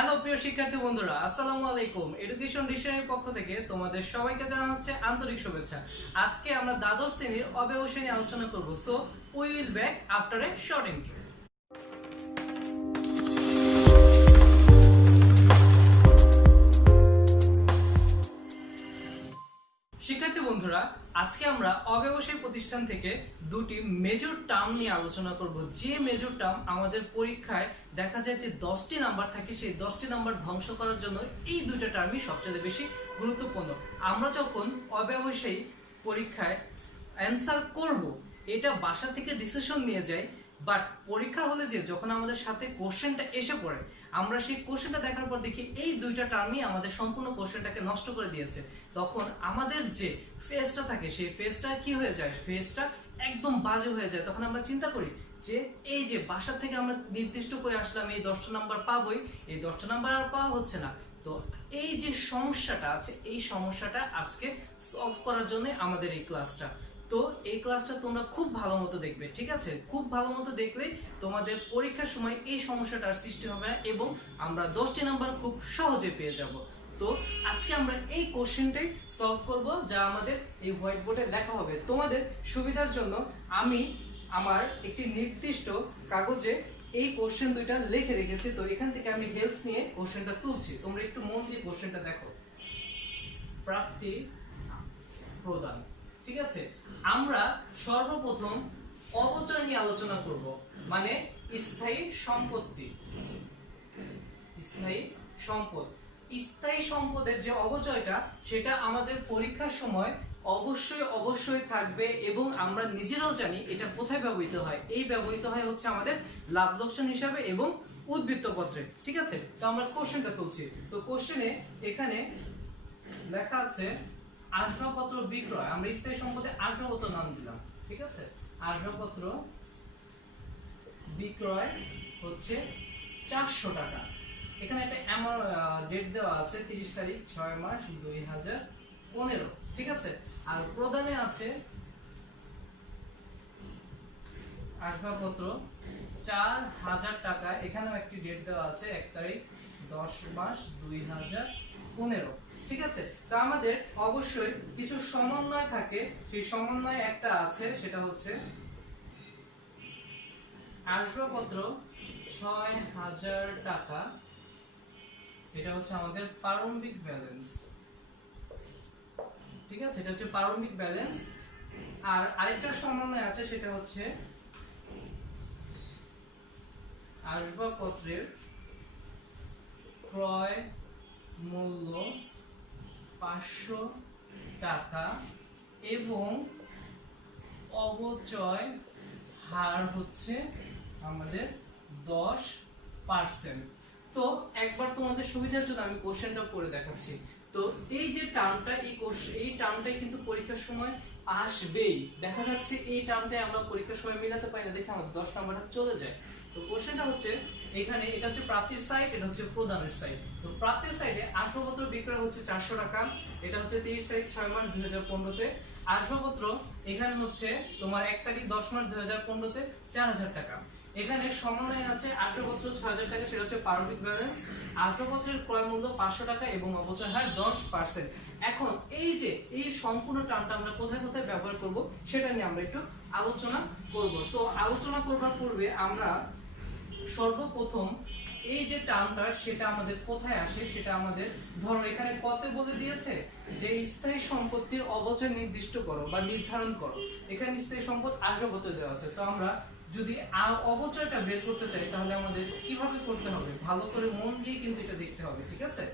Hello প্রিয় শিক্ষার্থী বন্ধুরা, আসসালামু আলাইকুম। এডুকেশন ডিকশনারির পক্ষ থেকে তোমাদের সবাইকে জানানো হচ্ছে আন্তরিক শুভেচ্ছা। আজকে আমরা দ্বাদশ শ্রেণীর অব্যবসায় নিয়ে আলোচনা করব। So we will back after a short intro. শিক্ষার্থী বন্ধুরা, আজকে আমরা অব্যবসায়ী প্রতিষ্ঠান থেকে দুটি মেজর টার্ম নিয়ে আলোচনা করব। যে মেজর টার্ম আমাদের পরীক্ষায় দেখা যায় যে 10টি নাম্বার থাকে, সেই 10টি নাম্বার ধ্বংস করার জন্য এই দুইটা টার্মই সবচেয়ে বেশি গুরুত্বপূর্ণ। আমরা যখন অব্যবসায়ী পরীক্ষায় অ্যান্সার করব, এটা বাসা থেকে ডিসিশন নিয়ে যাই, বাট পরীক্ষার হলে যে যখন আমাদের সাথে কোশ্চেনটা এসে পড়ে, আমরা সেই কোশ্চেনটা দেখার পর দেখি এই দুইটা টার্মই আমাদের সম্পূর্ণ কোশ্চেনটাকে নষ্ট করে দিয়েছে। তখন আমাদের যে ফেসটা থাকে, সেই ফেসটা কি হয়ে যায়? ফেসটা একদম বাজে হয়ে যায়। তখন আমরা চিন্তা করি যে এই যে বাসা থেকে আমরা নির্দিষ্ট করে আসলাম এই 10টা নাম্বার পাবোই, এই 10টা নাম্বার আর পাওয়া হচ্ছে না। তো এই যে সমস্যাটা আছে, এই সমস্যাটা আজকে সলভ করার জন্য আমাদের এই ক্লাসটা। তো এই ক্লাসটা তোমরা খুব ভালো মতো দেখবে, ঠিক আছে? খুব ভালো মতো দেখলেই তোমাদের পরীক্ষার সময় এই সমস্যাটার সৃষ্টি হবে না এবং আমরা 10টি নাম্বার খুব সহজে পেয়ে যাব। তো আজকে আমরা এই কোশ্চেনটাই সলভ করব, যা আমাদের এই হোয়াইট বোর্ডে লেখা হবে। তোমাদের সুবিধার জন্য আমি আমার একটি নির্দিষ্ট কাগজে এই কোশ্চেন দুইটা লিখে রেখেছি। তো এখান থেকে আমি হেল্প নিয়ে কোশ্চেনটা তুলছি। তোমরা একটু মন দিয়ে কোশ্চেনটা দেখো। প্রাপ্তি প্রদান, ঠিক আছে? আমরা সর্বপ্রথম অবচয় নিয়ে আলোচনা করব, মানে স্থায়ী সম্পত্তি। স্থায়ী সম্পদ, স্থায়ী সম্পদের যে অবচয়টা, সেটা আমাদের পরীক্ষার সময় অবশ্যই থাকবে এবং আমরা নিজেরাও জানি এটা কোথায় ব্যবহৃত হয়। এই ব্যবহৃত হয় হচ্ছে আমাদের লাভ লোকসান হিসাবে এবং উদ্বৃত্ত পত্রে, ঠিক আছে? তো আমরা কোশ্চেনটা তুলছি। তো কোশ্চেনে এখানে লেখা আছে আসবাবপত্র বিক্রয়। আমরা স্থায়ী সম্পদে আসবাবপত্র নাম দিলাম, ঠিক আছে? আসবাবপত্র বিক্রয় হচ্ছে 400 টাকা। এখানে একটা ডেট দেওয়া আছে 30 তারিখ 6 মাস 2015, ঠিক আছে? আর প্রদানে আছে আসবাবপত্র 4000 টাকা। এখানেও একটি ডেট দেওয়া আছে 1 তারিখ 10 মাস 2015, ঠিক আছে? তো আমাদের অবশ্যই কিছু সমন্বয় থাকে। সেই সমন্বয় একটা আছে, সেটা হচ্ছে আসবাবপত্র 6000 টাকা। এটা হচ্ছে আমাদের প্রারম্ভিক ব্যালেন্স, ঠিক আছে? এটা হচ্ছে প্রারম্ভিক ব্যালেন্স। আর আরেকটা সমন্বয় আছে, সেটা হচ্ছে আসবাবপত্রের ক্রয় মূল্য 500 টাকা এবং অবচয় হার হচ্ছে আমাদের 10%। তো একবার তোমাদের সুবিধার জন্য আমি কোশ্চেনটা করে দেখাচ্ছি। তো এই যে টার্মটা, এই টার্মটাই কিন্তু পরীক্ষার সময় আসবেই। দেখা যাচ্ছে এই টার্মটাই আমরা পরীক্ষার সময় মিলাতে পারি না, দেখে আমাদের 10 নাম্বারটা চলে যায়। তো কোশ্চেনটা হচ্ছে এখানে, এটা হচ্ছে প্রাপ্তির সাইড, এটা হচ্ছে প্রদানের সাইড। তো প্রাপ্তির সাইডে আসবাবপত্র বিক্রয় হচ্ছে 400 টাকা। এটা হচ্ছে 30 তারিখ 6 মাস 2015 তে। আসবাবপত্র এখানে হচ্ছে তোমার 1 তারিখ 10 মাস 2015 তে 4000 টাকা। এখানে সমন্বয় আছে আসবাবপত্র 6000 টাকা, সেটা হচ্ছে প্রারম্ভিক ব্যালেন্স। আসবাবপত্রের ক্রয় মূল্য 500 টাকা এবং অবচয় হার 10%। এখন এই যে এই সম্পূর্ণ টার্মটা আমরা কোথায় কোথায় ব্যবহার করব, সেটা নিয়ে আমরা একটু আলোচনা করব। তো আলোচনা করবার পূর্বে আমরা সর্বপ্রথম এই যে টার্মটা, সেটা আমাদের কোথায় আসে, সেটা আমাদের ধরো এখানে কত বলে দিয়েছে যে স্থায়ী সম্পত্তির অবচয় নির্দিষ্ট করো বা নির্ধারণ করো। এখানে স্থায়ী সম্পদ আসবাবপত্র দেওয়া আছে। তো আমরা যদি অবচয়টা বের করতে চাই, তাহলে আমাদের কিভাবে করতে হবে? ভালো করে মন দিয়ে কিন্তু এটা দেখতে হবে, ঠিক আছে?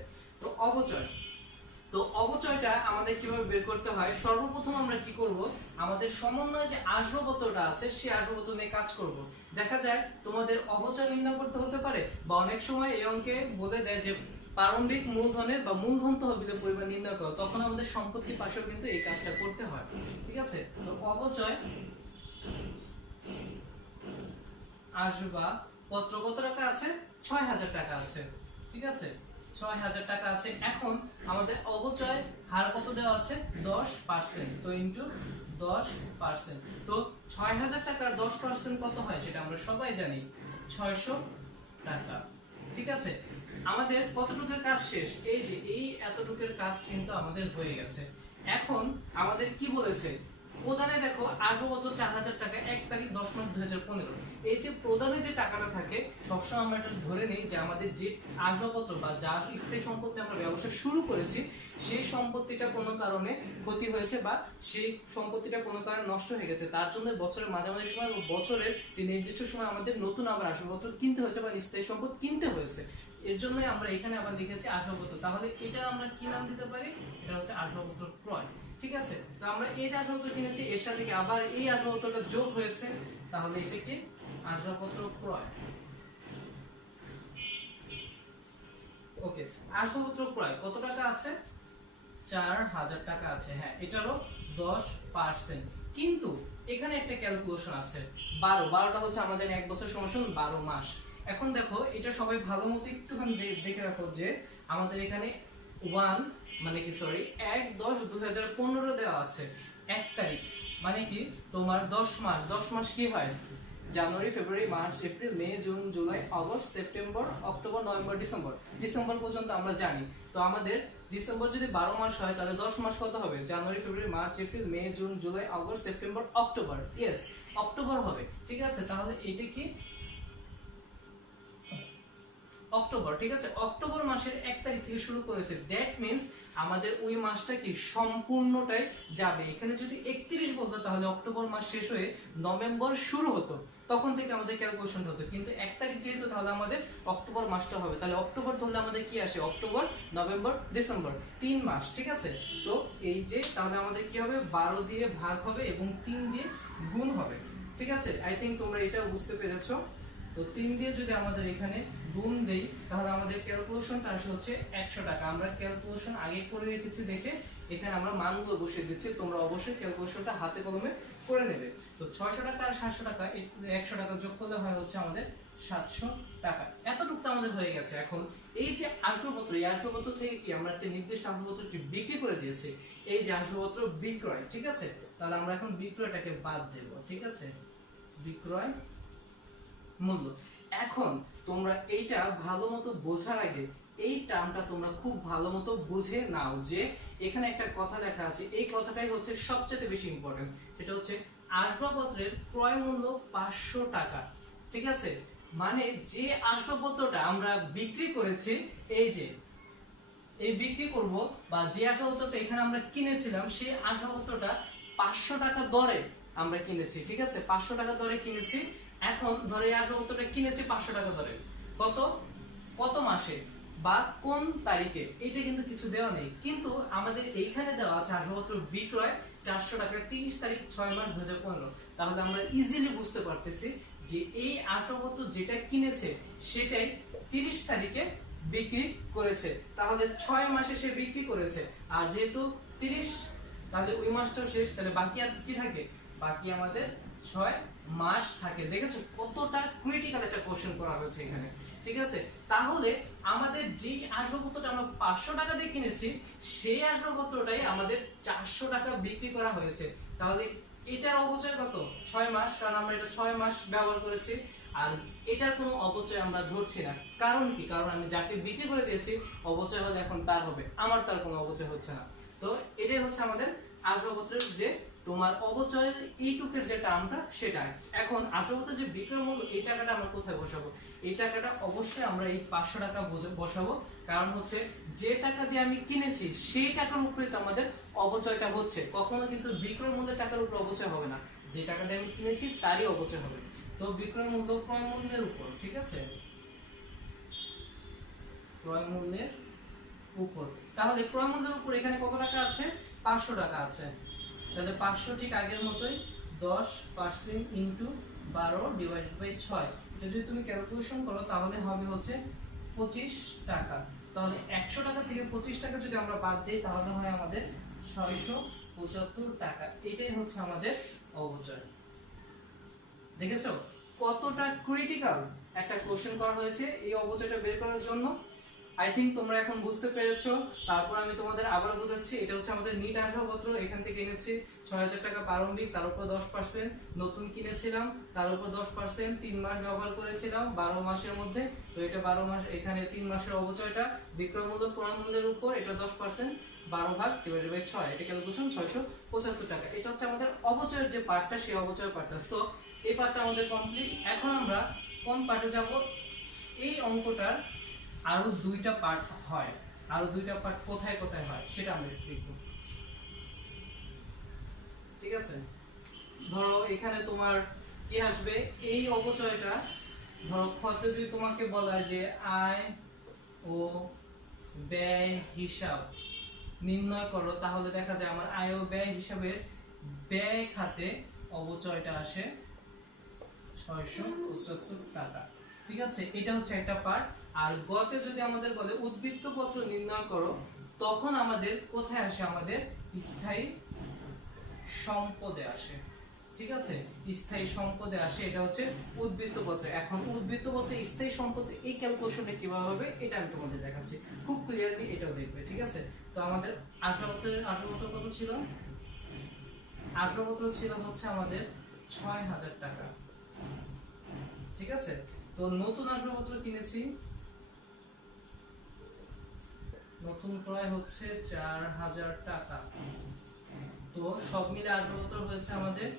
তো অবচয়টা আমাদের কিভাবে বের করতে হয়? সর্বপ্রথম আমরা কি করব, আমাদের সমন্বয়ে যে আসবাবপত্রটা আছে, সেই আসবাবপত্র নিয়ে কাজ করব। দেখা যায় তোমাদের অবচয় নির্ণয় করতে হতে পারে, বা অনেক সময় এই অঙ্কে বলে দেয় যে প্রারম্ভিক মূলধনের বা মূলধন তহবিলের পরিমাণ নির্ণয় করো। তখন আমাদের সম্পত্তি পাশেও কিন্তু এই কাজটা করতে হয়, ঠিক আছে? তো অবচয় আসবাবপত্র কত টাকা আছে? 6000 টাকা আছে, ঠিক আছে? 6000 টাকা আছে। এখন আমাদের অবচয় হার কত দেওয়া আছে? 10%। তো ইনটু 10%। তো 6000 টাকার 10% কত হয় সেটা আমরা সবাই জানি, 600 টাকা, ঠিক আছে? আমাদের কতটুকুর কাজ শেষ, এই যে এই এতটুকুর কাজ কিন্তু আমাদের হয়ে গেছে। এখন আমাদের কি বলেছে, প্রদানে দেখো আসবাবপত্র 4000 টাকা 1 তারিখ 10/মাস 2015। এই যে প্রদানে যে টাকাটা থাকে সবসময় আমরা এটা ধরে নিই যে আমাদের যে আসবাবপত্র বা যার স্থায়ী সম্পত্তি আমরা ব্যবসা শুরু করেছি সেই সম্পত্তিটা কোনো কারণে ক্ষতি হয়েছে বা সেই সম্পত্তিটা কোনো কারণে নষ্ট হয়ে গেছে, তার জন্য বছরের মাঝামাঝি সময় বা বছরের নির্দিষ্ট সময় আমাদের নতুন আবার আসবাবপত্র কিনতে হয়েছে বা স্থায়ী সম্পদ কিনতে হয়েছে। এর জন্য আমরা এখানে আবার লিখেছি আসবাবপত্র। তাহলে এটা আমরা কি নাম দিতে পারি, এটা হচ্ছে আসবাবপত্র ক্রয়। ঠিক আছে, তো আমরা এই যে আসবাবপত্র কিনেছি এর সাথে আবার এই আসবাবপত্রটা যোগ হয়েছে, তাহলে এটাকে আসবাবপত্র ক্রয়। ওকে, আসবাবপত্র ক্রয় কত টাকা আছে, 4000 টাকা আছে। হ্যাঁ, এটারও 10%। কিন্তু এখানে একটা ক্যালকুলেশন আছে, 12টা হচ্ছে আমরা জানি 1 বছর সমান 12 মাস। এখন দেখো এটা সবাই ভালো মতো একটুখানি দেখে রাখো যে আমাদের এখানে 1 মানে কি সরি 1/10/2015 দেওয়া আছে 1 তারিখ, মানে কি তোমার 10 মাস। 10 মাস কি হয়, January, February, March, April, May, June, July, August, September, October, November, December. December পর্যন্ত আমরা জানি। তো আমাদের ডিসেম্বর যদি 12 মাস হয় তাহলে 10 মাস কত হবে, January, February, March, April, May, June, July, August, September, October. Yes, October হবে। ঠিক আছে, তাহলে এটা কি অক্টোবর। ঠিক আছে, অক্টোবর মাসের 1 তারিখ থেকে শুরু করেছে, দ্যাট মিন্স আমাদের ওই মাসটা কি সম্পূর্ণটাই যাবে। এখানে যদি 31 বলতো তাহলে অক্টোবর মাস শেষ হয়ে নভেম্বর শুরু হতো, তখন থেকে আমাদের ক্যালকুলেশন হতো। কিন্তু 1 তারিখ যেহেতু তাহলে আমাদের অক্টোবর মাসটা হবে, তাহলে অক্টোবর ধরলে আমাদের কি আসে, অক্টোবর, নভেম্বর, ডিসেম্বর, 3 মাস। ঠিক আছে, তো এই যে তাহলে আমাদের কি হবে, 12 দিয়ে ভাগ হবে এবং 3 দিয়ে গুণ হবে। ঠিক আছে, আই থিংক তোমরা এটাও বুঝতে পেরেছো। তো 3 দিয়ে যদি আমাদের এখানে গুণ দেই তাহলে আমাদের ক্যালকুলেশনটা আসে হচ্ছে 100 টাকা। আমরা ক্যালকুলেশন আগে করে রেখেছি দেখে এখানে আমরা মানগুলো বসিয়ে দিচ্ছি, তোমরা অবশ্যই ক্যালকুলেশনটা হাতে কলমে করে নেবে। তো 600 টাকা আর 700 টাকা, 100 টাকা যোগ করলে হয় হচ্ছে আমাদের 700 টাকা। এতটুকু তো আমাদের হয়ে গেছে। এখন এই যে আসবাবপত্র, এই আসবাবপত্র থেকে কি আমরা একটা নির্দিষ্ট আসবাবপত্রটি বিক্রি করে দিয়েছি, এই যে আসবাবপত্র বিক্রয়। ঠিক আছে, তাহলে আমরা এখন বিক্রয়টাকে বাদ দেব। ঠিক আছে, বিক্রয় মূল্য। এখন তোমরা এইটা ভালো মতো বোঝার আগে এই টার্মটা তোমরা খুব ভালো মতো বুঝে নাও যে এখানে একটা কথা লেখা আছে, এই কথাটাই হচ্ছে সবচেয়ে বেশি ইম্পর্টেন্ট। এটা হচ্ছে আসবাবপত্রের ক্রয় মূল্য 500 টাকা। ঠিক আছে, মানে যে আসবাবপত্রটা আমরা বিক্রি করেছি, এই যে এই বিক্রি করব বা যে আসবাবপত্রটা এখানে আমরা কিনেছিলাম সেই আসবাবপত্রটা 500 টাকা দরে আমরা কিনেছি। ঠিক আছে, 500 টাকা দরে কিনেছি। এখন ধরে এই আসবাবপত্রটা কিনেছি 500 টাকা দরে, কত কত মাসে বা কোন তারিখে এটা কিন্তু কিছু দেওয়া নেই, কিন্তু আমাদের এইখানে দেওয়া আছে আসবাবপত্র বিক্রয় 400 টাকা 30 তারিখ 6 মাস 2015। তাহলে আমরা ইজিলি বুঝতে পারতেছি যে এই আসবাবপত্র যেটা কিনেছে সেটাই 30 তারিখে বিক্রি করেছে, তাহলে 6 মাসে সে বিক্রি করেছে। আর যেহেতু 30 তাহলে ওই মাসটাও শেষ, তাহলে বাকি আর কি থাকে, বাকি আমাদের 6 মাস থাকে। দেখেছো কতটা ক্রিটিক্যাল একটা কোশ্চেন করা হয়েছে এখানে। ঠিক আছে, তাহলে আমাদের যে আসবাবপত্রটা আমরা 500 টাকা দিয়ে কিনেছি সেই আসবাবপত্রটাই আমাদের 400 টাকা বিক্রি করা হয়েছে। তাহলে এটার অপচয় কত, 6 মাস, কারণ আমরা এটা 6 মাস ব্যবহার করেছি। আর এটার কোনো অপচয় আমরা ধরছি না, কারণ কি, কারণ আমি যাকে বিক্রি করে দিয়েছি অপচয় হলে এখন তার হবে, আমার তার কোনো অপচয় হচ্ছে না। তো এটাই হচ্ছে আমাদের আসবাবপত্রের যে তোমার অপচয়ের এইটুকের যে টার্মটা সেটা। এখন আসবাবপত্রের যে বিক্রয় মূল্য এই টাকাটা আমরা কোথায় বসাবো, এই টাকাটা অবশ্যই আমরা এই 500 টাকা বসাবো, কারণ হচ্ছে যে টাকা দিয়ে আমি কিনেছি সেই টাকার উপরে তো আমাদের অপচয়টা হচ্ছে। কখনো কিন্তু বিক্রয় মূল্যের টাকার উপর অপচয় হবে না, যে টাকা দিয়ে আমি কিনেছি তারই অপচয় হবে। তো বিক্রয় মূল্য ক্রয় মূল্যের উপর। ঠিক আছে, ক্রয় মূল্যের উপর। তাহলে ক্রয় মূল্যের উপর এখানে কত টাকা আছে, 500 টাকা আছে। তাহলে 500 ঠিক আগের মতোই 10% ইনটু 12 ডিভাইডেড বাই 6। এটা যদি তুমি ক্যালকুলেশন করো তাহলে হবে হচ্ছে 25 টাকা। তাহলে 100 টাকা থেকে 25 টাকা যদি আমরা বাদ দিই তাহলে হয় আমাদের 675 টাকা। এটাই হচ্ছে আমাদের অপচয়। দেখেছো কতটা ক্রিটিক্যাল একটা কোশ্চেন করা হয়েছে এই অপচয়টা বের করার জন্য। আই থিংক তোমরা এখন বুঝতে পেরেছো। তারপর আমি তোমাদের আবার বোঝাচ্ছি। এটা হচ্ছে আমাদের নিট আসবাবপত্র, এখান থেকে এনেছি ৬০০০ টাকা প্রারম্ভিক, তার উপর 10%, নতুন কিনেছিলাম তার উপর 10%, 3 মাস ব্যবহার করেছিলাম 12 মাসের মধ্যে। তো এটা 12 মাস, এখানে 3 মাসের অবচয়টা বিক্রয় মূল্য ক্রয় মূল্যের উপর, এটা 10%, 12 ভাগ ডিভাইডেড বাই 6, এটা ক্যালকুলেশন 675 টাকা। এটা হচ্ছে আমাদের অবচয়ের যে পার্টটা, সেই অবচয় পার্টটা। সো এই পার্টটা আমাদের কমপ্লিট। এখন আমরা কোন পার্টে যাব? এই অঙ্কটার আরো দুইটা পার্ট হয়, আরো দুইটা পার্ট কোথায় কোথায় হয় সেটা আমরা দেখব। ঠিক আছে, ধরো এখানে তোমার কি আসবে, এই অবচয়টা ধরো ক্ষতে যদি তোমাকে বলা যে আয় ও ব্যয় হিসাব নির্ণয় করো, তাহলে দেখা যায় আমার আয় ও ব্যয় হিসাবের ব্যয় খাতে অবচয়টা আসে 675 টাকা। ঠিক আছে, এটা হচ্ছে একটা পার্ট। আর গতে যদি আমাদের বলে উদ্বৃত্ত পত্র নির্ণয় করো, তখন আমাদের কোথায় আসে, আমাদের স্থায়ী সম্পদে আসে। ঠিক আছে, স্থায়ী সম্পদে আসে, এটা হচ্ছে উদ্বৃত্ত পত্র। এখন উদ্বৃত্ত পত্রে স্থায়ী সম্পদ এই ক্যালকুলেশনটা কিভাবে হবে এটা আমি তোমাদের দেখাচ্ছি খুব ক্লিয়ারলি, এটাও দেখবে। ঠিক আছে, তো আমাদের আসবাবপত্র কত ছিল? আসবাবপত্র ছিল হচ্ছে আমাদের ৬০০০ টাকা। ঠিক আছে, তো নতুন আসবাবপত্র কিনেছি, নতুন ক্রয় হচ্ছে ৪০০০ টাকা। তো সব মিলে আসবাবপত্র হয়েছে আমাদের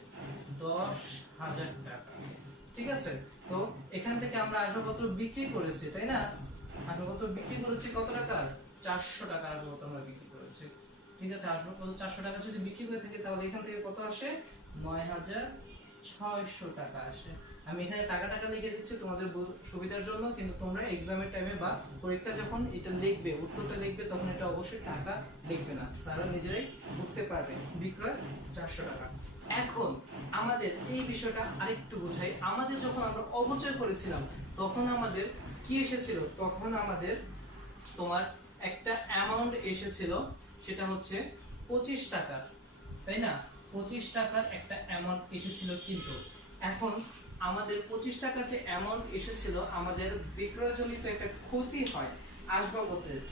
১০০০০ টাকা। ঠিক আছে, তো এখান থেকে আমরা আসবাবপত্র বিক্রি করেছি, তাই না? আসবাবপত্র বিক্রি করেছি কত টাকা? ৪০০ টাকা আসবাবপত্র আমরা বিক্রি করেছি। ঠিক আছে, আসবাবপত্র ৪০০ টাকা যদি বিক্রি করে থাকি, তাহলে এখান থেকে কত আসে? ৯৬০০ টাকা আসে। আমি এখানে টাকা টাকা লিখে দিচ্ছি তোমাদের সুবিধার জন্য, কিন্তু তোমরা এক্সামের টাইমে বা পরীক্ষা যখন এটা লিখবে, উত্তরটা লিখবে, তখন এটা অবশ্যই টাকা লিখবে না, স্যাররা নিজেরাই বুঝতে পারবে। বিক্রয় ৪০০ টাকা। এখন আমাদের এই বিষয়টা আরেকটু বোঝাই। আমাদের যখন আমরা অবচয় করেছিলাম, তখন আমাদের কি এসেছিল? তখন আমাদের তোমার একটা অ্যামাউন্ট এসেছিল, সেটা হচ্ছে 25 টাকা, তাই না? 25 টাকার একটা অ্যামাউন্ট এসেছিল। কিন্তু এখন আমাদের 25 টাকার যে অ্যামাউন্ট এসেছিল, আমাদের বিক্রয়জনিত একটা ক্ষতি হয় আসবাবপত্রের।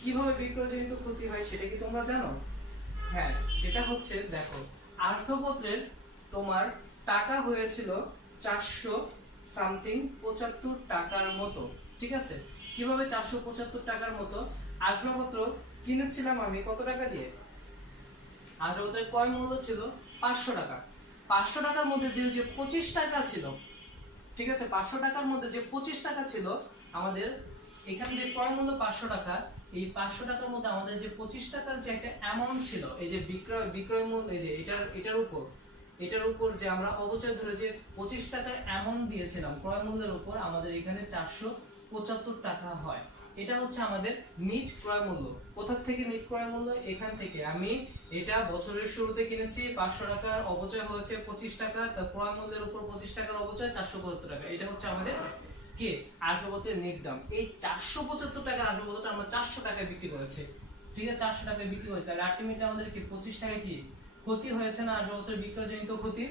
কিভাবে বিক্রয়জনিত ক্ষতি হয় সেটা কি তোমরা জানো? হ্যাঁ, সেটা হচ্ছে, দেখো, আসবাবপত্রের তোমার টাকা হয়েছিল 400 সামথিং 75 টাকার মতো। ঠিক আছে, কিভাবে 475 টাকার মতো? আসবাবপত্র কিনেছিলাম আমি কত টাকা দিয়ে? আসবাবপত্রের ক্রয় মূল্য ছিল 500 টাকা। 500 টাকার মধ্যে যে 25 টাকা ছিল, ঠিক আছে, 500 টাকার মধ্যে যে 25 টাকা ছিল, আমাদের এখানে যে ক্রয় মূল্য 500 টাকা, এই 500 টাকার মধ্যে আমাদের যে 25 টাকার যে একটা অ্যামাউন্ট ছিল, এই যে বিক্রয় মূল্য, এই যে এটার উপর যে আমরা অবচয় ধরে যে 25 টাকার অ্যামাউন্ট দিয়েছিলাম ক্রয় মূল্যের উপর, আমাদের এখানে 475 টাকা হয়। এটা হচ্ছে আমাদের নিট ক্রয় মূল্য। কোথা থেকে নিট ক্রয় মূল্য? এখান থেকে। আমি এটা বছরের শুরুতে কিনেছি, 500 টাকার অবচয় হয়েছে 25 টাকা, তার ক্রয় মূল্যের উপর 25 টাকার অবচয় 475 টাকা। এটা হচ্ছে আমাদের কি আসবাবপত্রের নিট দাম। এই 475 টাকার আসবাবপত্রটা আমরা 400 টাকায় বিক্রি করেছি। ঠিক আছে, 400 টাকায় বিক্রি করেছি, তাহলে আলটিমেটলি আমাদের কি 25 টাকা কি ক্ষতি হয়েছে না আসবাবপত্রের বিক্রয়জনিত ক্ষতি?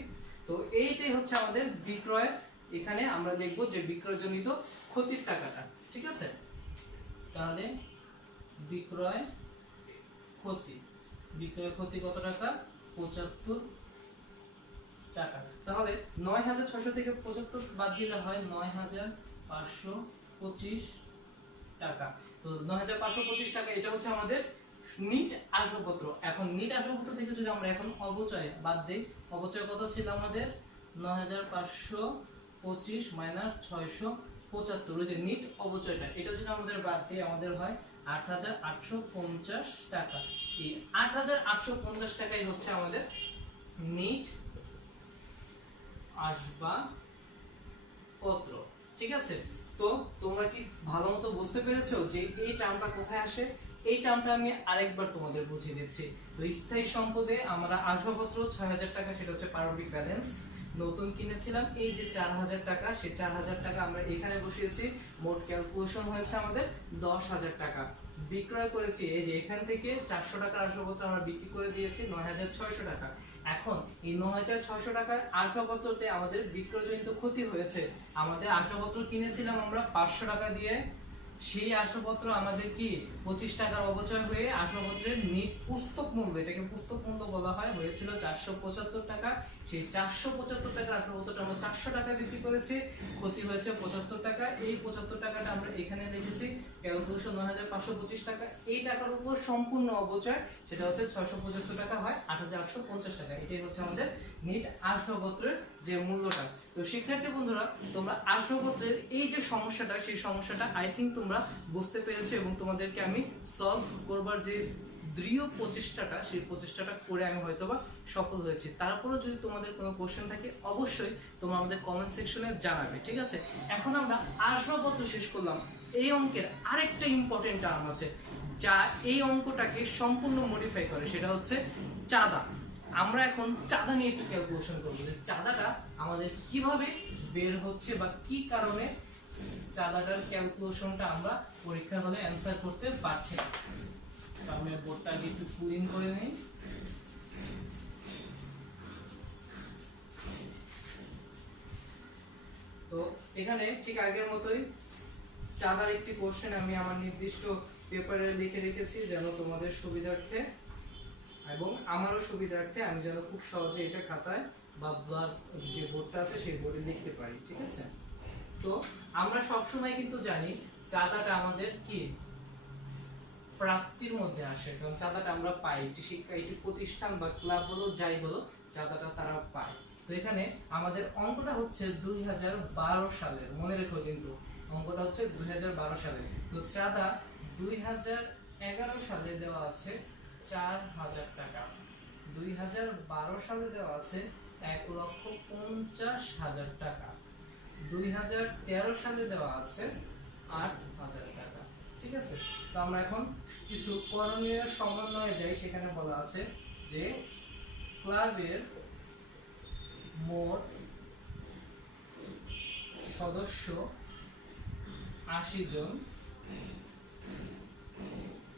তো এইটাই হচ্ছে আমাদের বিক্রয়। এখানে আমরা লিখবো যে বিক্রয়জনিত ক্ষতির টাকাটা। ঠিক আছে, তাহলে বিক্রয় ক্ষতি কত টাকা? 75 টাকা। তাহলে ৯৬০০ থেকে 75 বাদ দিলে হয় ৯৫২৫ টাকা। তো ৯৫২৫ টাকা, এটা হচ্ছে আমাদের নিট আসবাবপত্র। এখন নিট আসবাবপত্র থেকে যদি আমরা এখন অবচয় বাদ দেই, অবচয় কত ছিল আমাদের? ৯৫২৫ মাইনাস ৬৭৫, ওই যে নিট অবচয়টা, এটা যদি আমাদের বাদ দিই, আমাদের হয় ৮৮৫০ টাকা। এই ৮৮৫০ টাকাই হচ্ছে আমাদের নিট আসবাবপত্র। ঠিক আছে, তো তোমরা কি ভালো মতো বুঝতে পেরেছো যে এই টার্মটা কোথায় আসে? এই টার্মটা আমি আরেকবার তোমাদের বুঝিয়ে দিচ্ছি। তো স্থায়ী সম্পদে আমরা আসবাবপত্র ৬০০০ টাকা, সেটা হচ্ছে প্রারম্ভিক ব্যালেন্স। নতুন কিনেছিলাম এই যে ৪০০০ টাকা, সেই ৪০০০ টাকা আমরা এখানে বসিয়েছি। মোট ক্যালকুলেশন হয়েছে আমাদের ১০০০০ টাকা। বিক্রয় করেছি এই যে এখান থেকে ৪০০ টাকার আসবাবপত্র আমরা বিক্রি করে দিয়েছি ৯৬০০ টাকা। এখন এই ৯৬০০ টাকার আসবাবপত্রতে আমাদের বিক্রয়জনিত ক্ষতি হয়েছে। আমাদের আসবাবপত্র কিনেছিলাম আমরা ৫০০ টাকা দিয়ে, সেই আসবাবপত্র আমাদের কি 25 টাকার অপচয় হয়ে আসবাবপত্রের নিট পুস্তক মূল্য, এটাকে পুস্তক মূল্য বলা হয়, হয়েছিল 475 টাকা। সেই 475 টাকার আসবাবপত্রটা আমরা 400 টাকায় বিক্রি করেছি, ক্ষতি হয়েছে 75 টাকা। এই 75 টাকাটা আমরা এখানে লিখেছি ক্যালকুলেশন 9525 টাকা। এই টাকার উপর সম্পূর্ণ অপচয়, সেটা হচ্ছে 675 টাকা, হয় 8850 টাকা। এটাই হচ্ছে আমাদের নিট আসবাবপত্রের যে মূল্যটা। তো শিক্ষার্থী বন্ধুরা, তোমরা আসবাবপত্রের এই যে সমস্যাটা, সেই সমস্যাটা আই থিঙ্ক তোমরা বুঝতে পেরেছো, এবং তোমাদেরকে আমি সলভ করবার যে দৃঢ় প্রচেষ্টাটা, সেই প্রচেষ্টাটা করে আমি হয়তোবা সফল হয়েছি। তারপরে যদি তোমাদের কোনো কোশ্চেন থাকে অবশ্যই তোমরা আমাদের কমেন্ট সেকশনে জানাবে, ঠিক আছে? এখন আমরা আসবাবপত্র শেষ করলাম। এই অঙ্কের আরেকটা ইম্পর্টেন্ট টার্ম আছে যা এই অঙ্কটাকে সম্পূর্ণ মডিফাই করে, সেটা হচ্ছে চাঁদা। আমরা এখন চাঁদা নিয়ে একটু ক্যালকুলেশন করবো, যে চাঁদাটা আমাদের কিভাবে বের হচ্ছে বা কি কারণে চাঁদাটার ক্যালকুলেশনটা আমরা পরীক্ষার হলে অ্যান্সার করতে পারছি না। আমি বোর্ডটা আগে একটু ক্লিন করে নেই। তো এখানে ঠিক আগের মতোই চাঁদার একটি কোশ্চেন আমি আমার নির্দিষ্ট পেপারে লিখে রেখেছি, যেন তোমাদের সুবিধার্থে এবং আমারও সুবিধার্থে আমি যেন খুব সহজে এটা খাতায় বা যে বোর্ডটা আছে সেই বোর্ডে লিখতে পারি, ঠিক আছে? তো আমরা সবসময় কিন্তু জানি চাঁদাটা আমাদের কি প্রাপ্তির মধ্যে আসে, কারণ চাঁদাটা আমরা পাই, একটি শিক্ষা, একটি প্রতিষ্ঠান বা ক্লাব বলো যাই বলো, চাঁদাটা তারা পায়। তো এখানে আমাদের অঙ্কটা হচ্ছে 2012 সালের, মনে রেখো কিন্তু অঙ্কটা হচ্ছে 2012 সালে। তো চাঁদা 2011 সালে দেওয়া আছে 4000 টাকা, 2012 সালে দেওয়া আছে 1,50,000 টাকা, 2013 সালে দেওয়া আছে 8,000 টাকা, ঠিক আছে? তো আমরা এখন কিছু করণীয় সমন্বয়ে যাই। সেখানে বলা আছে যে ক্লাবের মোট সদস্য 80 জন,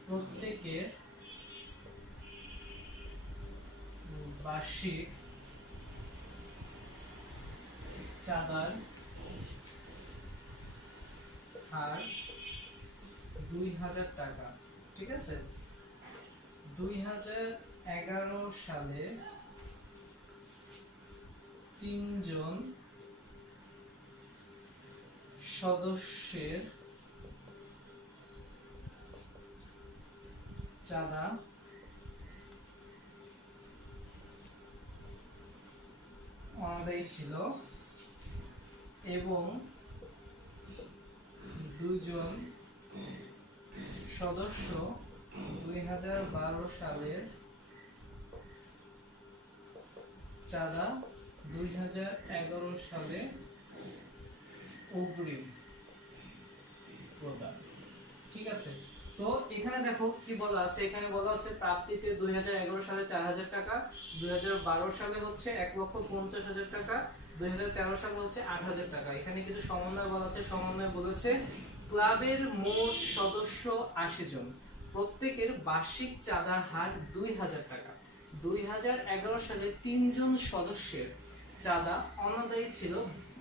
প্রত্যেকের বার্ষিক চাঁদার হার 2000 টাকা, ঠিক আছে? 2011 সালে 3 জন সদস্যের চাঁদা অনাদায়ী ছিল, এবং 2 জন সদস্য 2012 সালের চাঁদা 2011 সালে অগ্রিম প্রদান, ঠিক আছে? তো এখানে দেখো কি বলা আছে, এখানে বলা আছে প্রাপ্তিতে 2011 সালে 4000 টাকা, 2012 সালে হচ্ছে 1,50,000 টাকা, 2013 সালে হচ্ছে 8,000 টাকা। এখানে কিছু সমন্বয় বলা আছে, সমন্বয় বলেছে ক্লাবের মোট সদস্য 80 জন, প্রত্যেকের বার্ষিক চাঁদার হার 2000 টাকা। 2011 সালে 3 জন সদস্যের চাঁদা অনাদায়ী ছিল,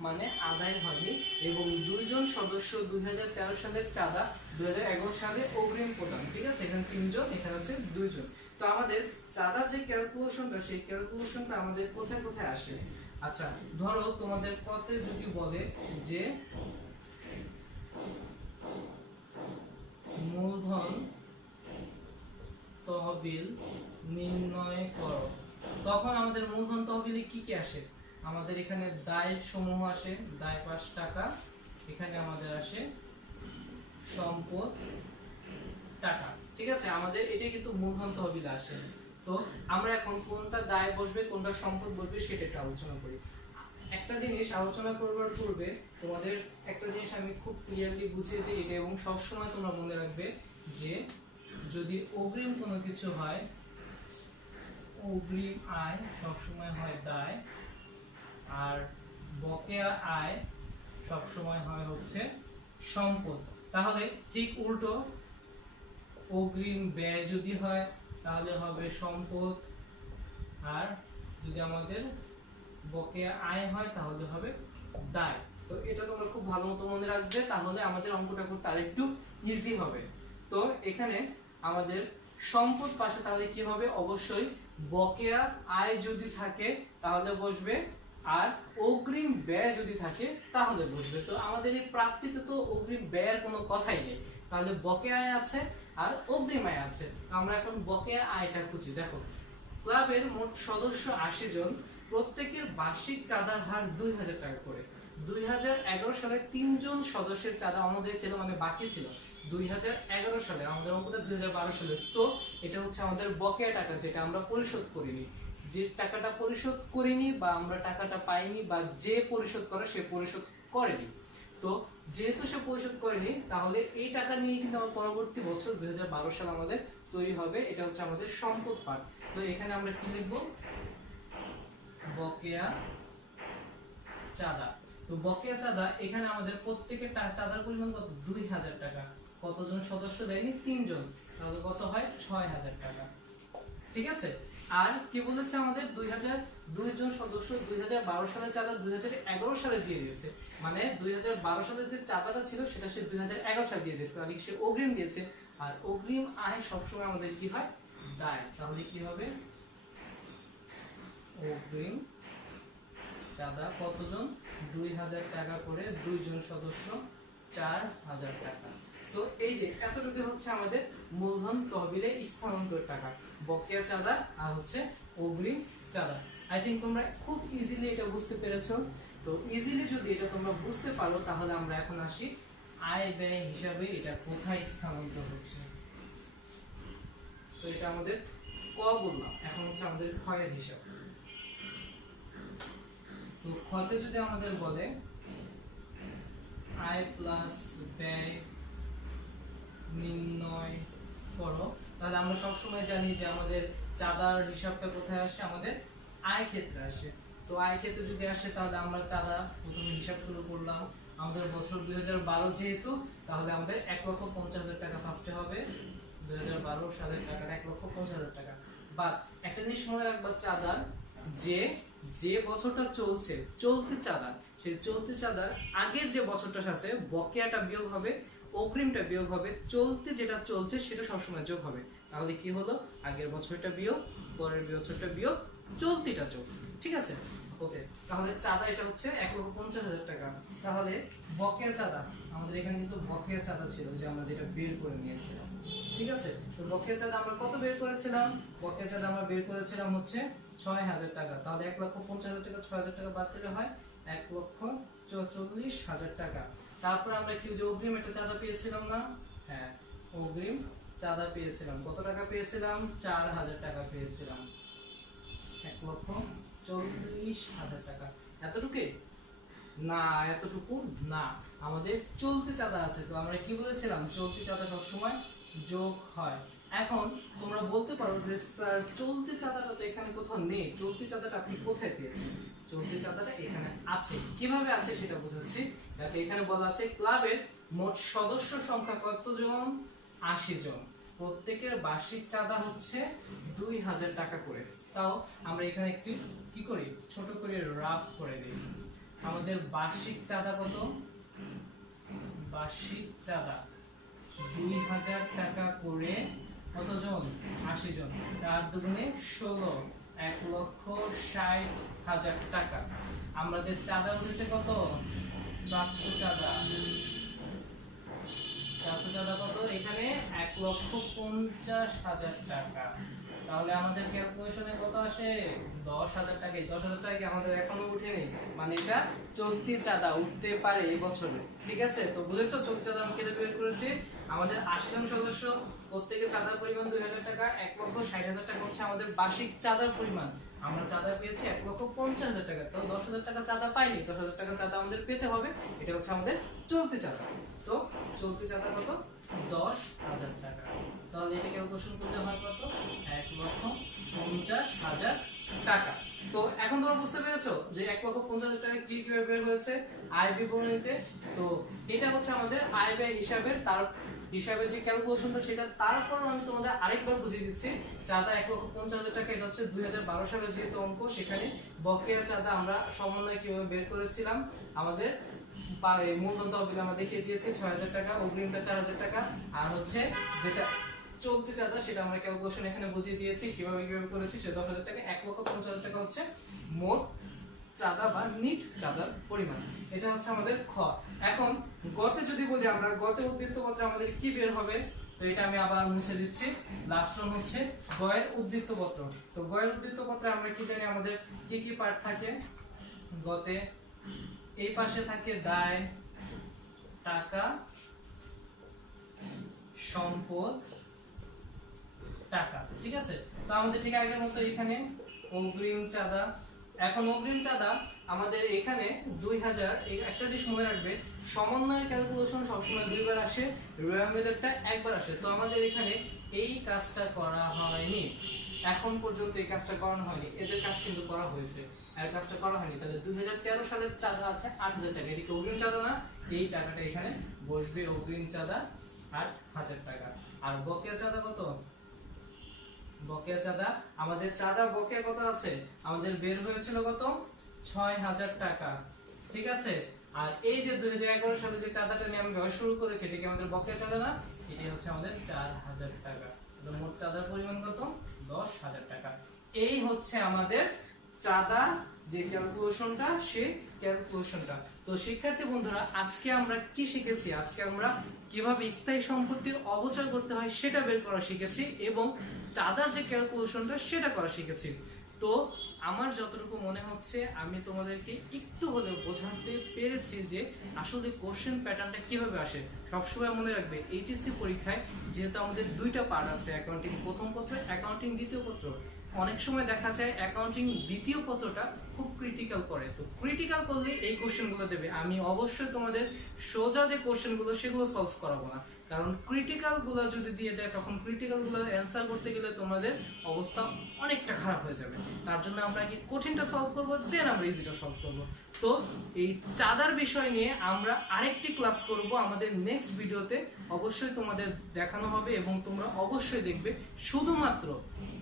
মানে আদায় হয়নি, এবং 2 জন সদস্য 2013 সালের চাঁদা 2011 সালে অগ্রিম প্রদান, ঠিক আছে? এখানে 3 জন, এখানে হচ্ছে 2 জন। তো আমাদের চাঁদার যে ক্যালকুলেশনটা, সেই ক্যালকুলেশনটা আমাদের কোথায় কোথায় আসে? আচ্ছা, ধরো তোমাদের পত্রে যদি বলে যে মূলধন তহবিল নির্ণয় করো, তখন আমাদের মূলধন তহবিলে কি কি আসে? আমাদের এখানে দায় সমূহ আসে, দায় 5 টাকা, এখানে আমাদের আসে সম্পদ টাকা, ঠিক আছে? আমাদের এটা কিন্তু মূলধন তহবিলে আসে। তো আমরা এখন কোনটা দায় বসবে, কোনটা সম্পদ বসবে, সেটা একটু আলোচনা করি। একটা জিনিস আলোচনা করবার পূর্বে তোমাদের একটা জিনিস আমি খুব ক্লিয়ারলি বুঝিয়ে দিই এটা, এবং সবসময় তোমরা মনে রাখবে যে যদি অগ্রিম কোনো কিছু হয়, অগ্রিম আয় সবসময় হয় দায়, আর বকেয়া আয় সবসময় হয় হচ্ছে সম্পদ। তাহলে ঠিক উল্টো, অগ্রিম ব্যয় যদি হয় তাহলে হবে সম্পদ, আর যদি আমাদের বকেয়া আয় হয় তাহলে হবে দায়। তো এটা তোমরা খুব ভালো মতো মনে রাখবে, তাহলে আমাদের অঙ্কটা করতে আরেকটু ইজি হবে। তো এখানে আমাদের সম্পদ পাশে তাহলে কি হবে, অবশ্যই বকেয়া আয় যদি থাকে তাহলে বসবে, আর অগ্রিম ব্যয় যদি থাকে তাহলে বসবে। তো আমাদের এই প্রাপ্তিতে তো অগ্রিম ব্যয়ের কোনো কথাই নেই, তাহলে বকেয়া আয় আছে আর অগ্রিম আয় আছে। তো আমরা এখন বকেয়া আয়টা খুঁজি। দেখো, ক্লাবের মোট সদস্য 80 জন, প্রত্যেকের বার্ষিক চাঁদার হার 2000 টাকা করে। 2011 সালে 3 জন সদস্যের চাঁদা আমাদের ছিল, মানে বাকি ছিল 2011 সালে, আমাদের অঙ্কটা 2012 সালে। সো এটা হচ্ছে আমাদের বকেয়া টাকা, যেটা আমরা পরিশোধ করিনি। যে টাকাটা পরিশোধ করিনি বা আমরা টাকাটা পাইনি বা যে পরিশোধ করে সে পরিশোধ করেনি, তো যেহেতু সে পরিশোধ করেনি তাহলে এই টাকা নিয়ে কিন্তু আমার পরবর্তী বছর 2012 সাল আমাদের তৈরি হবে। এটা হচ্ছে আমাদের সম্পদ পাঠ। তো এখানে আমরা কি লিখব, বকেয়া চাঁদা। তো বকেয়া চাঁদা এখানে আমাদের প্রত্যেকের চাঁদার পরিমাণ কত, 2000 টাকা। কতজন সদস্য দেয়নি, 3 জন, তাহলে কত হয়, 6000 টাকা। ঠিক আছে। আর কি বলেছে আমাদের, 2002 জন সদস্য 2012 সালের চাঁদা 2011 সালে দিয়ে দিয়েছে, মানে 2012 সালে যে চাঁদাটা ছিল সেটা সে 2011 সালে দিয়ে দিয়েছে, তাহলে সে অগ্রিম দিয়েছে। আর অগ্রিম আয় সবসময় আমাদের কি হয়, দায়। তাহলে কি হবে, অগ্রিম চাঁদা কতজন, 2000 টাকা করে, 2 জন সদস্য 4000 টাকা। সো এই যে এতটুকু হচ্ছে আমাদের মূলধন তহবিলে স্থানান্তর টাকা, বকেয়া চাঁদা আর হচ্ছে অগ্রিম চাঁদা। আই থিংক তোমরা খুব ইজিলি এটা বুঝতে পেরেছো। তো ইজিলি যদি এটা তোমরা বুঝতে পারো তাহলে আমরা এখন আসি আয় ব্যয় হিসাবে এটা কোথায় স্থানান্তর হচ্ছে। তো এটা আমাদের ক বললাম, এখন হচ্ছে আমাদের ক্ষয়ের হিসাব। তো ক্ষতে যদি আমাদের বলে আয় প্লাস ব্যয় নির্ণয় করো, তাহলে আমরা সবসময় জানি যে আমাদের চাঁদার হিসাবটা কোথায় আসে, আমাদের আয় ক্ষেত্রে আসে। তো আয় ক্ষেত্রে যদি আসে তাহলে আমরা চাঁদা প্রথমে হিসাব শুরু করলাম। আমাদের বছর 2012 যেহেতু, তাহলে আমাদের 1,50,000 টাকা ফার্স্টে হবে। 2012 সালের টাকাটা 1,50,000 টাকা। বা একটা জিনিস মনে রাখবা, চাঁদার যে বছরটা চলছে, চলতি চাঁদা, সেই চলতি চাঁদার আগের যে বছরটা আছে বকেয়াটা বিয়োগ হবে, অগ্রিমটা বিয়োগ হবে, চলতি যেটা চলছে সেটা সবসময় যোগ হবে। তাহলে কি হলো, আগের বছরটা বিয়োগ, পরের বছরটা বিয়োগ, চলতিটা যোগ। ঠিক আছে, ওকে। তাহলে চাঁদা এটা হচ্ছে 1,50,000 টাকা। তাহলে বকেয়া চাঁদা, আমাদের এখানে কিন্তু বকেয়া চাঁদা ছিল যে আমরা যেটা বের করে নিয়েছিলাম। ঠিক আছে, তো বকেয়া চাঁদা আমরা কত বের করেছিলাম, বকেয়া চাঁদা আমরা বের করেছিলাম হচ্ছে 6000 টাকা। তাহলে 1,50,000 টাকা 6000 টাকা বাদ দিলে হয় 1,44,000 টাকা। তারপর আমরা কি যে অগ্রিম একটা চাঁদা পেয়েছিলাম না, হ্যাঁ অগ্রিম চাঁদা পেয়েছিলাম। কত টাকা পেয়েছিলাম, 4000 টাকা পেয়েছিলাম। 1,40,000 টাকা। এতটুকু না, এতটুকু না, আমাদের চলতি চাঁদা আছে। তো আমরা কি বলেছিলাম, চলতি চাঁদা সবসময় যোগ হয়। এখন তোমরা বলতে পারো যে স্যার চলতি চাঁদাটা তো এখানে কোথাও নেই, চলতি চাঁদাটা আপনি কোথায় পেয়েছেন? চলতি চাঁদাটা এখানে আছে। কিভাবে আছে সেটা বোঝাচ্ছি। দেখো এখানে বলা আছে ক্লাবের মোট সদস্য সংখ্যা কতজন, 80 জন, প্রত্যেকের বার্ষিক চাঁদা হচ্ছে 2000 টাকা করে। তাও আমরা এখানে একটু কি করি, ছোট করে রাফ করে দিই। আমাদের বার্ষিক চাঁদা কত, বার্ষিক চাঁদা 2000 টাকা করে, কতজন, 80 জন, 4 দুগুণে 16, 1,60,000 টাকা। আমাদের চাঁদা উঠেছে কত, প্রাপ্ত চাঁদা, প্রাপ্ত চাঁদা কত এখানে, 1,50,000 টাকা। তাহলে আমাদের ক্যালকুলেশনে কত আসে, 10,000 টাকা। 10,000 টাকা কি আমাদের এখনো উঠেনি, মানে এটা চলতি চাঁদা, উঠতে পারে এই বছরে। ঠিক আছে, তো বুঝেছো চলতি চাঁদা আমি কেটে বের করেছি। আমাদের 80 জন সদস্য, প্রত্যেকের চাঁদার পরিমাণ 2000 টাকা, 1,60,000 টাকা হচ্ছে আমাদের বার্ষিক চাঁদার পরিমাণ। আমরা চাঁদা পেয়েছি 1,50,000 টাকা। তো 10,000 টাকা চাঁদা পাইনি, 10,000 টাকা চাঁদা আমাদের পেতে হবে। এটা হচ্ছে আমাদের চলতি চাঁদা। তো চলতি চাঁদা কত, 10,000 টাকা। তাহলে এটা ক্যালকুলেশন করলে হয় কত, 1,50,000 টাকা। তো এখন তোমরা বুঝতে পেরেছো যে 1,50,000 টাকা কিভাবে বের হয়েছে আয় বিবরণীতে। তো এটা হচ্ছে আমাদের আয় ব্যয় হিসাবের, তার হিসাবে যে ক্যালকুলেশনটা সেটা তারপর আমি তোমাদের আরেকবার বুঝিয়ে দিচ্ছি। চাঁদা 1,50,000 টাকা, এটা হচ্ছে 2012 সালের যেহেতু অঙ্ক, সেখানে বকেয়া চাঁদা আমরা সমন্বয় কিভাবে বের করেছিলাম। আমাদের মূলধন তহবিল আমরা দেখিয়ে দিয়েছি ৬০০০ টাকা, অগ্রিমটা ৪০০০ টাকা, আর হচ্ছে যেটা চলতি চাঁদা সেটা আমরা ক্যালকুলেশন এখানে বুঝিয়ে দিয়েছি কিভাবে কিভাবে করেছি, সে ১০০০০ টাকা। ১,৫০,০০০ টাকা হচ্ছে মোট চাঁদা বা নিট চাঁদার পরিমাণ। এটা হচ্ছে আমাদের খ। এখন গতে যদি বলি আমরা, গতে উদ্বৃত্ত পত্রে আমাদের কি বের হবে, তো এটা আমি আবার মুছে দিচ্ছি। লাস্ট ওয়ান হচ্ছে গয়ের উদ্বৃত্ত পত্র। তো গয়ের উদ্বৃত্ত পত্রে আমরা কি জানি আমাদের কি কি পার্ট থাকে গতে? এই পাশে থাকে দায়, টাকা, সম্পদ, টাকা, ঠিক আছে। তো আমাদের ঠিক আগের মতো এখানে অগ্রিম চাঁদা। এখন অগ্রিম চাঁদা আমাদের এখানে ২০০০। একটা জিনিস মনে রাখবে, সমন্বয়ের ক্যালকুলেশন সবসময় দুইবার আসে, রোয়াল মেথডটা একবার আসে। তো আমাদের এখানে এই কাজটা করা হয়নি, এখন পর্যন্ত এই কাজটা করানো হয়নি। এদের কাজ কিন্তু করা হয়েছে, আর কাজটা করা হয়নি। তাহলে ২০১৩ সালের চাঁদা আছে ৮০০০ টাকা, এদিকে অগ্রিম চাঁদা না, এই টাকাটা এখানে বসবে অগ্রিম চাঁদা ৮০০০ টাকা। আর বকেয়া চাঁদা কত? বকেয়া চাঁদা আমাদের চাঁদা বকেয়া কত আছে আমাদের বের হয়েছিল কত? ৬০০০ টাকা, ঠিক আছে। আর এই যে ২০১১ সালে যে চাঁদাটা নিয়ে আমি ব্যবসা শুরু করেছি, এটা কি আমাদের বকেয়া চাঁদা না? এটি হচ্ছে আমাদের ৪০০০ টাকা। মোট চাঁদার পরিমাণ কত? ১০,০০০ টাকা। এই হচ্ছে আমাদের চাঁদা যে ক্যালকুলেশনটা, সেই ক্যালকুলেশনটা। তো শিক্ষার্থী বন্ধুরা, আজকে আমরা কি শিখেছি? আজকে আমরা কিভাবে স্থায়ী সম্পত্তির অবচয় করতে হয় সেটা বের করা শিখেছি, এবং চাঁদার যে ক্যালকুলেশনটা সেটা করা শিখেছি। তো আমার যতটুকু মনে হচ্ছে আমি তোমাদেরকে একটু হলেও বোঝাতে পেরেছি যে আসলে কোশ্চেন প্যাটার্নটা কিভাবে আসে। সবসময় মনে রাখবে এইচএসসি পরীক্ষায় যেহেতু আমাদের দুইটা পার্ট আছে, অ্যাকাউন্টিং প্রথম পত্র, অ্যাকাউন্টিং দ্বিতীয় পত্র, অনেক সময় দেখা যায় অ্যাকাউন্টিং দ্বিতীয় পত্রটা খুব ক্রিটিক্যাল করে। তো ক্রিটিক্যাল করলে এই কোশ্চেনগুলো দেবে। আমি অবশ্যই তোমাদের সোজা যে কোশ্চেনগুলো সেগুলো সলভ করাবো না, কারণ ক্রিটিক্যাল গুলো যদি দিয়ে দেয় তখন ক্রিটিক্যাল গুলো অ্যান্সার করতে গেলে তোমাদের অবস্থা অনেকটা খারাপ হয়ে যাবে। তার জন্য আমরা কি কঠিনটা সলভ করবো, দেন আমরা ইজিটা সলভ করবো। তো এই চাঁদার বিষয় নিয়ে আমরা আরেকটি ক্লাস করব আমাদের নেক্সট ভিডিওতে, অবশ্যই তোমাদের দেখানো হবে এবং তোমরা অবশ্যই দেখবে। শুধুমাত্র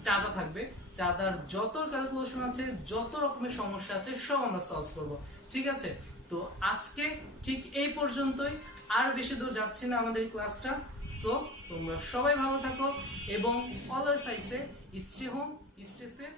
চাঁদা থাকবে, চাঁদার যত ক্যালকুলেশন আছে, যত রকমের সমস্যা আছে সব আমরা সলভ করব, ঠিক আছে। তো আজকে ঠিক এই পর্যন্তই, আর বেশি দূর যাচ্ছি না আমাদের ক্লাসটা। সো তোমরা সবাই ভালো থাকো এবং always I say stay home, stay safe.